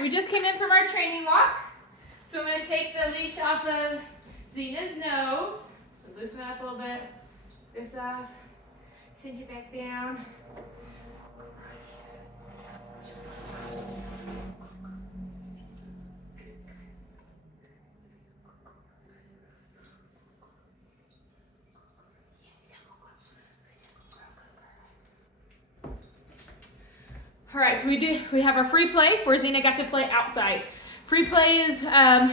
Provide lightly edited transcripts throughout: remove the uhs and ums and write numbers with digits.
right, we just came in from our training walk. So I'm going to take the leash off of Xena's nose. So loosen that up a little bit. This off. Send you back down. All right, so we have our free play where Xena got to play outside. Free play is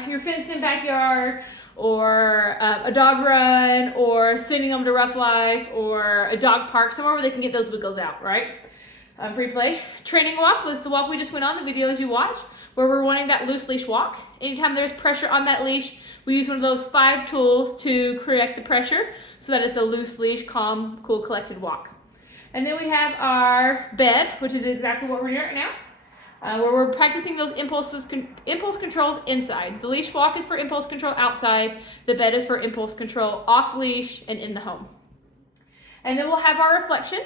your fenced-in backyard, or a dog run, or sending them to Rough Life, or a dog park, somewhere where they can get those wiggles out, right? Free play. Training walk was the walk we just went on, the videos you watched, where we're wanting that loose leash walk. Anytime there's pressure on that leash, we use one of those 5 tools to correct the pressure so that it's a loose leash, calm, cool, collected walk. And then we have our bed, which is exactly what we're doing right now, where we're practicing those impulse controls inside. The leash walk is for impulse control outside. The bed is for impulse control off leash and in the home. And then we'll have our reflection,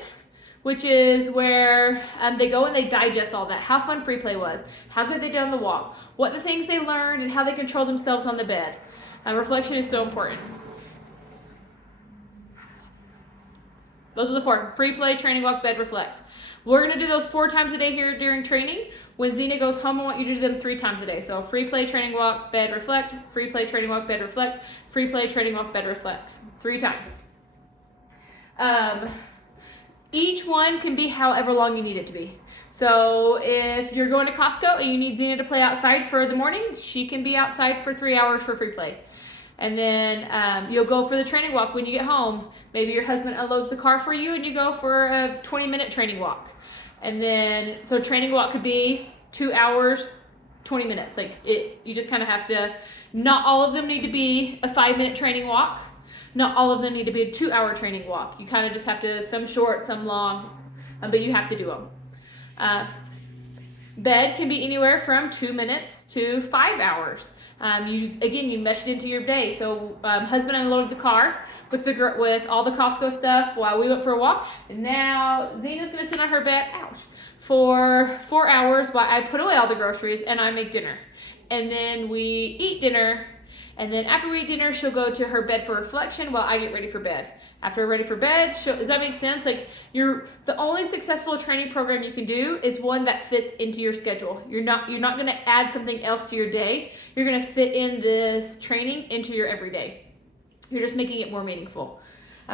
which is where they go and they digest all that. How fun free play was, how good they did on the walk, what the things they learned, and how they control themselves on the bed. Reflection is so important. Those are the 4: free play, training walk, bed, reflect. We're going to do those 4 times a day here during training. When Xena goes home, I want you to do them 3 times a day. So free play, training walk, bed, reflect, free play, training walk, bed, reflect, free play, training walk, bed, reflect. 3 times. Each one can be however long you need it to be. So if you're going to Costco and you need Xena to play outside for the morning, she can be outside for 3 hours for free play. And then you'll go for the training walk when you get home. Maybe your husband unloads the car for you and you go for a 20-minute training walk. And then, so training walk could be 2 hours, 20 minutes. You just kind of have to, not all of them need to be a 5-minute training walk. Not all of them need to be a 2-hour training walk. You kind of just have to, some short, some long, but you have to do them. Bed can be anywhere from 2 minutes to 5 hours. You mesh it into your day. So husband unloaded the car with all the Costco stuff while we went for a walk. And now Xena's gonna sit on her bed, for 4 hours while I put away all the groceries and I make dinner. And then we eat dinner. And then after we eat dinner, she'll go to her bed for reflection while I get ready for bed. After we're ready for bed, does that make sense? The only successful training program you can do is one that fits into your schedule. You're not gonna add something else to your day. You're gonna fit in this training into your everyday. You're just making it more meaningful.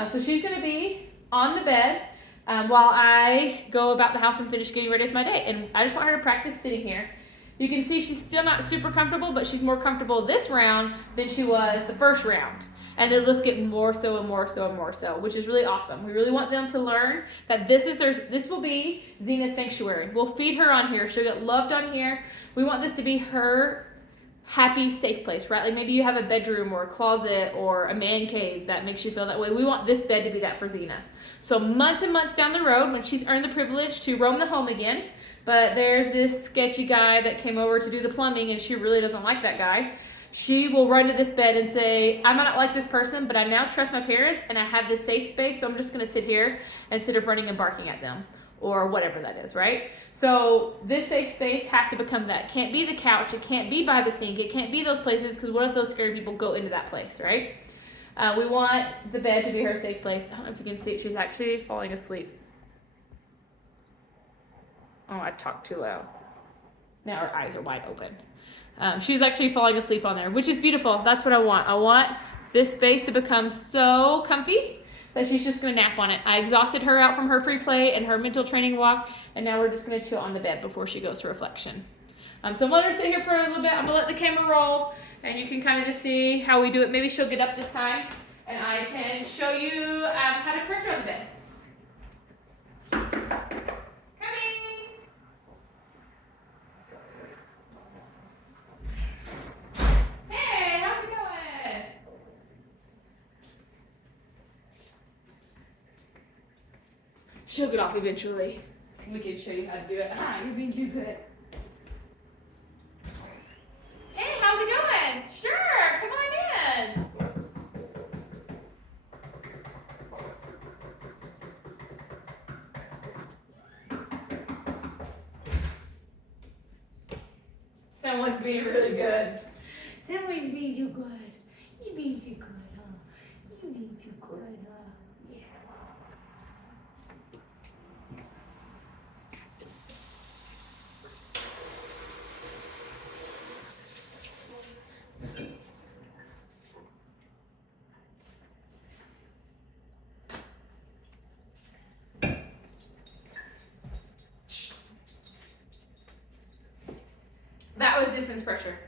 So she's gonna be on the bed while I go about the house and finish getting ready with my day. And I just want her to practice sitting here. You can see she's still not super comfortable, but she's more comfortable this round than she was the first round. And it'll just get more so and more so and more so, which is really awesome. We really want them to learn that this will be Xena's sanctuary. We'll feed her on here. She'll get loved on here. We want this to be her happy, safe place, right? Like maybe you have a bedroom or a closet or a man cave that makes you feel that way. We want this bed to be that for Xena. So months and months down the road, when she's earned the privilege to roam the home again, but there's this sketchy guy that came over to do the plumbing and she really doesn't like that guy, she will run to this bed and say, I might not like this person, but I now trust my parents and I have this safe space, so I'm just gonna sit here instead of running and barking at them, or whatever that is, right? So this safe space has to become that. It can't be the couch, it can't be by the sink, it can't be those places, because what if those scary people go into that place, right? We want the bed to be her safe place. I don't know if you can see it, she's actually falling asleep. Oh, I talked too loud. Now her eyes are wide open. She's actually falling asleep on there, which is beautiful. That's what I want. I want this space to become so comfy that she's just gonna nap on it. I exhausted her out from her free play and her mental training walk, and now we're just gonna chill on the bed before she goes to reflection. So I'm gonna let her sit here for a little bit. I'm gonna let the camera roll, and you can kind of just see how we do it. Maybe she'll get up this time, and I can show you how to correct her on the bed. She'll get off eventually. We can show you how to do it. You're being too good. Hey, how's it going? Sure, come on in. Someone's being really good. Someone's being too good. You're being too good, huh? You're being too good, huh? Yeah. That was distance pressure.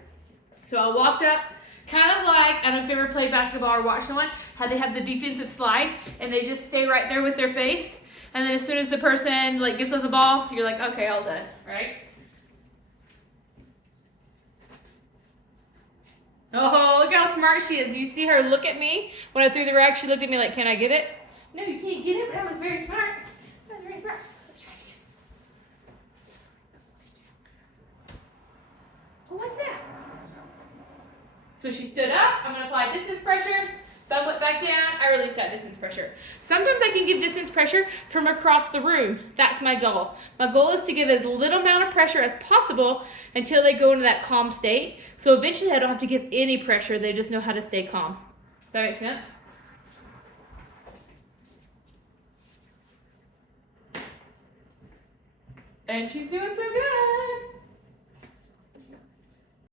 So I walked up, kind of like, I don't know if you ever played basketball or watched someone, how they have the defensive slide and they just stay right there with their face. And then as soon as the person like gets on the ball, you're like, okay, all done, right? Oh, look how smart she is. You see her look at me? When I threw the rack, she looked at me like, can I get it? No, you can't get it, but that was very smart. That was very smart. Let's try it again. Oh, what's that? So she stood up. I'm going to apply distance pressure. Thumb went back down. I released that distance pressure. Sometimes I can give distance pressure from across the room. That's my goal. My goal is to give as little amount of pressure as possible until they go into that calm state. So eventually I don't have to give any pressure. They just know how to stay calm. Does that make sense? And she's doing so good.